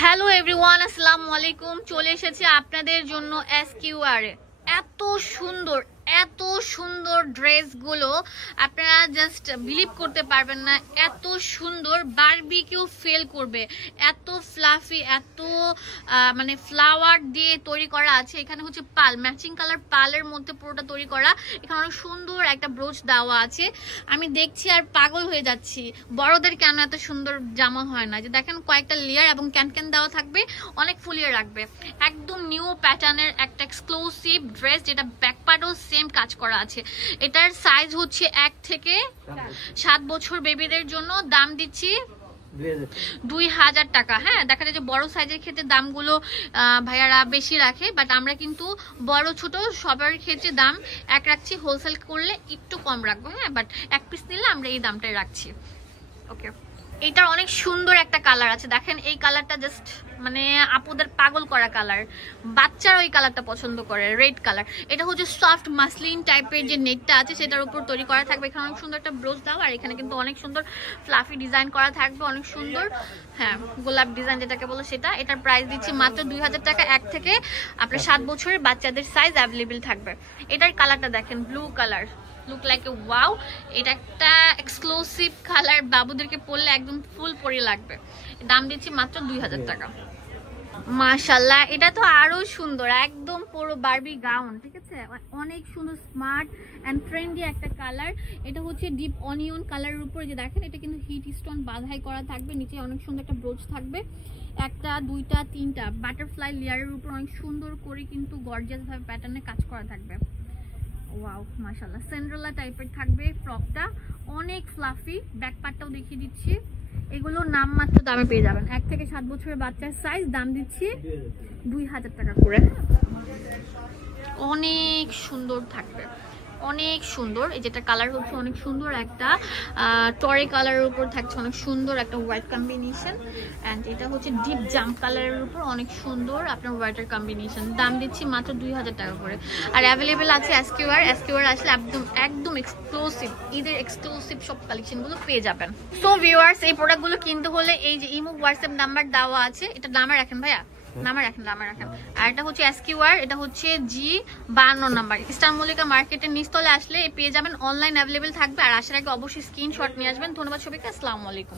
Hello everyone, আসসালামু আলাইকুম। চলে এসেছে আপনাদের জন্য এসকিউআর এ। এত সুন্দর ড্রেসগুলো আপনারা জাস্ট বিলিভ করতে পারবেন না, এত সুন্দর, বারবিকিউ ফেল করবে, এত ফ্লাফি, এত মানে ফ্লাওয়ার দিয়ে তৈরি করা আছে। এখানে হচ্ছে পাল, ম্যাচিং কালার পালের মধ্যে পুরোটা তৈরি করা। এখানে অনেক সুন্দর একটা ব্রোচ দেওয়া আছে। আমি দেখছি আর পাগল হয়ে যাচ্ছি, বড়দের কেন এত সুন্দর জামা হয় না। যে দেখেন কয়েকটা লেয়ার এবং ক্যান দেওয়া থাকবে, অনেক ফুলিয়ে রাখবে। একদম নিউ প্যাটার্নের একটা এক্সক্লুসিভ ড্রেস, যেটা ব্যাক পার্টেও সেম কাজ করা আছে। এটার সাইজ হচ্ছে 1 থেকে 7 বছর বেবিদের জন্য। দাম দিচ্ছি 2000 টাকা। হ্যাঁ, দেখা যায় যে বড় সাইজের ক্ষেত্রে দামগুলো ভাইয়ারা বেশি রাখে, বাট আমরা কিন্তু বড় ছোট সবার ক্ষেত্রে দাম এক রাখছি। হোলসেল করলে একটু কম রাখবো, হ্যাঁ, বাট এক পিস নিলে আমরা এই দামটাই রাখছি। ওকে, এটার অনেক সুন্দর একটা কালার আছে। দেখেন এই কালারটা জাস্ট মানে আপুদের পাগল করা কালার, বাচ্চারা ওই কালারটা পছন্দ করে, রেড কালার। এটা হচ্ছে সফট মাসলিন টাইপের যে নেটটা আছে সেটার উপর তৈরি করা থাকবে। এখানে অনেক সুন্দর একটা ব্রোচ দাও, আর এখানে কিন্তু অনেক সুন্দর ফ্লাফি ডিজাইন করা থাকবে, অনেক সুন্দর। হ্যাঁ, গোলাপ ডিজাইন যেটাকে বলো সেটা। এটার প্রাইস দিচ্ছি মাত্র 2000 টাকা। 1 থেকে আপনার 7 বছরের বাচ্চাদের সাইজ অ্যাভেলেবেল থাকবে। এটার কালারটা দেখেন, blue colour, look like a wow. এটা একটা এক্সক্লুসিভ কালার, বাবুদেরকে পরলে একদম ফুল পরি লাগবে। দাম দিচ্ছি মাত্র 2000 টাকা। মাশাআল্লাহ, এটা তো আরো সুন্দর, একদম পুরো বারবি গাউন, ঠিক আছে, অনেক সুন্দর স্মার্ট এন্ড ট্রেন্ডি একটা কালার। এটা হচ্ছে ডিপ অনিয়ন কালারের উপরে, যে দেখেন এটা কিন্তু হিট স্টোন বাঁধাই করা থাকবে। নিচে অনেক সুন্দর একটা ব্রোচ থাকবে, একটা দুইটা তিনটা বাটারফ্লাই লেয়ারের উপর অনেক সুন্দর করে কিন্তু গর্জিয়াস ভাবে প্যাটার্নে কাজ করা থাকবে। ওয়াও, মাশাআল্লাহ, সিন্ড্রেলা টাইপের থাকবে ফ্রকটা, অনেক ফ্লাফি। ব্যাক পার্টটাও দেখিয়ে দিচ্ছি। এগুলো নামমাত্র দামে পেয়ে যাবেন। 1 থেকে 7 বছরের বাচ্চার সাইজ, দাম দিচ্ছি 2000 টাকা করে। অনেক সুন্দর থাকবে, অনেক সুন্দর। এই যেটা কালার হচ্ছে অনেক সুন্দর একটা টরে কালারের উপর থাকছে, অনেক সুন্দর একটা হোয়াইট কম্বিনেশন। অ্যান্ড এটা হচ্ছে ডিপ জাম্প কালারের উপর অনেক সুন্দর আপনার হোয়াইটের কম্বিনেশন। দাম দিচ্ছি মাত্র 2000 টাকা করে। আর অ্যাভেলেবেল আছে এসকিউআর আসলে একদম এক্সক্লুসিভ, ঈদের এক্সক্লুসিভ সব কালেকশনগুলো পেয়ে যাবেন। সো ভিউয়ার্স, এই প্রোডাক্টগুলো কিনতে হলে এই যে ইমো হোয়াটসঅ্যাপ নাম্বার দেওয়া আছে, এটা নামে রাখেন ভাইয়া, নামে রাখেন। আর এটা হচ্ছে এসকিউআর, এটা হচ্ছে G52 নাম্বার। স্টার মল্লিকা মার্কেটের নিচতলে আসলে পেয়ে যাবেন। অনলাইন অ্যাভেলেবেল থাকবে। আর আসার আগে অবশ্যই স্ক্রিনশট নিয়ে আসবেন। ধন্যবাদ সবাইকে, আসসালামু আলাইকুম।